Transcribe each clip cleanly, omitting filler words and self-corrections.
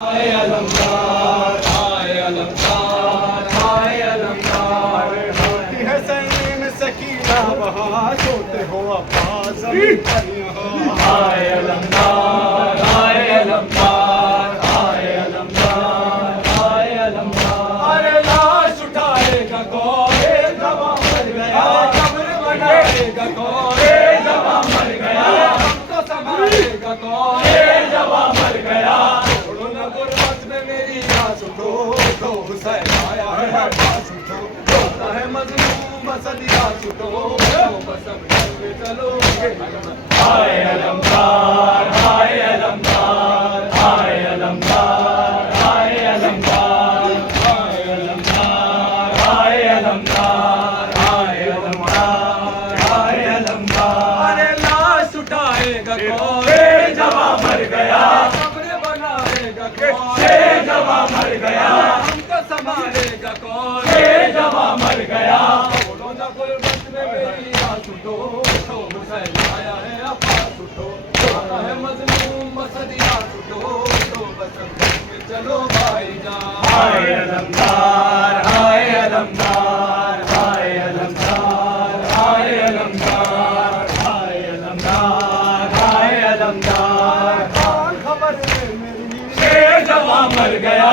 ہائے علمدار ہائے علمدار ہائے علمدار ہوتی ہے زمین سکینہ وہاں سوتے ہو عباس زمین پر یہاں ہائے علمدار ہائے علمدار ہائے علمدار ہائے علمدار ارے لاش اٹھائے گا کون جوان مر گیا قبر بنائے گا کون جوان مر گیا ہم کو سنبھالے گا کون جوان مر گیا اٹھو حسین آیا ہے پاس اٹھو روتا ہے مظلوم صدیہ چھٹو چلو ہائے علمدار ہائے علمدار ہائے علمدار ہائے علمدار ہائے علمدار ہائے علمدار ہائے علمدار ہائے علمدار ارے لاش اٹھائے گا کون جوان مر گیا قبر بنائے گا کون جوان مر گیا ہم کو سنبھالے گا کون جوان مر گیا بولو نہ غربت میں میری آس اٹھو اٹھو حسین آیا ہے عباس اٹھو روتا ہے مظلوم صدیہ چھٹو چلو بھائی جان ہائے علمدار ہائے علمدار ہائے علمدار ہائے علمدار ہائے علمدار ہائے علمدار کون خبر ہے میری شیر جوان مر گیا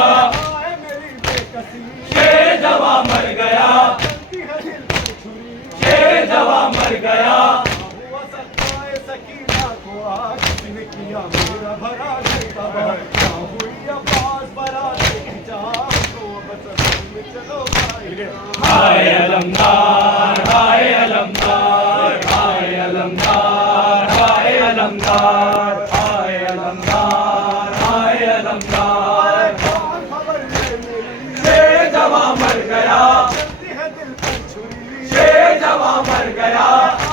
آئے میری بے کسی شیر جوان مر گیا چلتی ہے دل کی چھری شیر جوان مر گیا ہوا سکائے سکینہ کو آج کسی نے کیا میرا بھرا دیتا کیا ہوئی عباس برا دیکھی چاہ تو بس میں چلو بھائی جان ہائے علمدار ہائے علمدار ہائے علمدار ہائے علمدار ہائے علمدار ہائے علمدار کون خبر ہے میری شیر جوان مر گیا چلتی ہے دل پر چھری شیر جوان مر گیا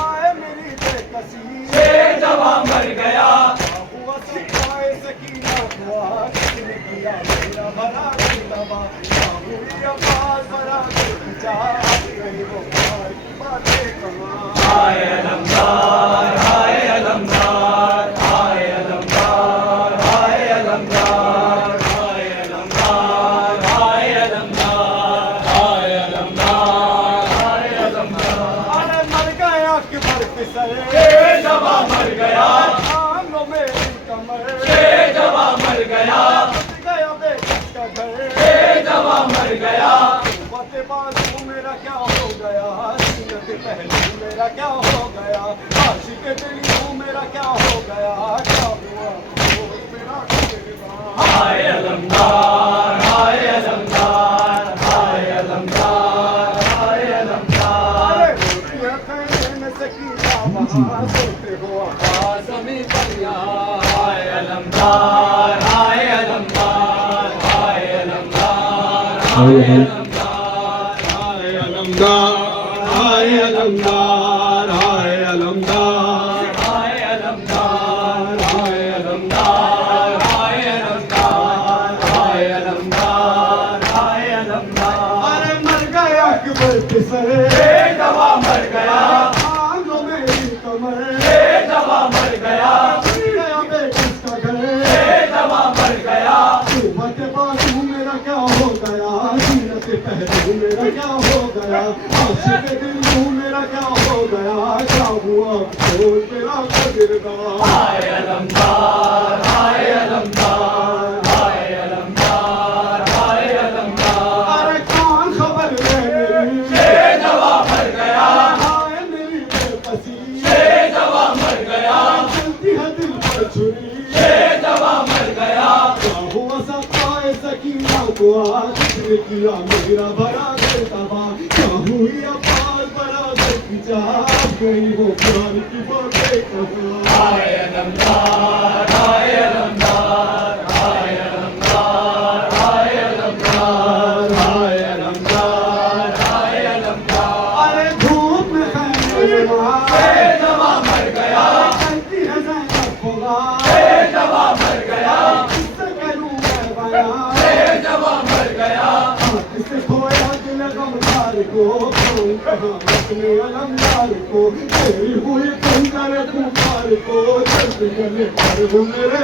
آئے میری بے کسی شیر جوان مر گیا ہوا سکائے سکینہ کو آج کسی نے کیا میرا بھرا دیتا کیا ہوئی عباس برا دیکھی چاہ کہیں وہ پیار کی باتیں کہاں ہائے علمدار ہائے علمدار ہائے علمدار ہائے علمدار ہائے علمدار ہائے علمدار ہائے علمدار ہائے علمدار ارے مر گیا کہ مر پسرے شیر جوان مر گیا آنگوں میری کمر شیر جوان مر گیا بچ گیا بے کس کا گھر شیر جوان مر گیا قوت بازو میرا کیا ہو گیا سینت پہلو میرا کیا ہو گیا عاشق دلیوں میرا کیا ہو گیا کیا ہوا دوست میرا قدردان ہائے علمدار ہائے علمدار ہائے علمدار ہائے علمدار ارے روتی ہے خیمے سکینہ وہاں سوتے ہو عباس زمین پر یہاں ہائے علمدار ہائے علمدار ہائے علمدار ہائے علمدار ہائے علمدار ہائے علمدار ہائے علمدار ہائے علمدار ہائے علمدار ہائے علمدار ہائے علمدار ہائے علمدار ارے مر گیا کہ مر پسرے شیر جوان مر گیا آنگوں میری کمر شیر جوان مر گیا بچ گیا بے کس کا گھر شیر جوان مر گیا قوت بازو میرا کیا ہو گیا سینت پہلو میرا کیا ہو گیا عاشق دلیوں میرا کیا ہو گیا کیا ہوا دوست میرا قدردان ہائے علمدار ہائے علمدار ہائے علمدار ہائے علمدار ارے کون خبر ہے میری شیر جوان مر گیا آئے میری بے کسی شیر جوان مر گیا چلتی ہے دل پر چھری شیر جوان مر گیا کیا ہوا سکائے سکینہ کو آج کس نے کیا میرا بھرا دیتا کیا ہوئی عباس برا دیکھی چاہ گئی وہ پیار کی باتیں کہاں ہائے علمدار ہائے علمدار ہائے علمدار ہائے علمدار ہائے علمدار ہائے علمدار ارے دھوپ میں خیمے میں شیر جوان مر گیا چلتی ہے زینب ہوگا شیر جوان مر گیا کس سے کروں میں بیان شیر جوان مر گیا کس سے کھویا دل غمدار کو کون کہاں اپنے علمدار کو تیری ہوئی کنکر پکار کو جلد گلے پر ہوں میرے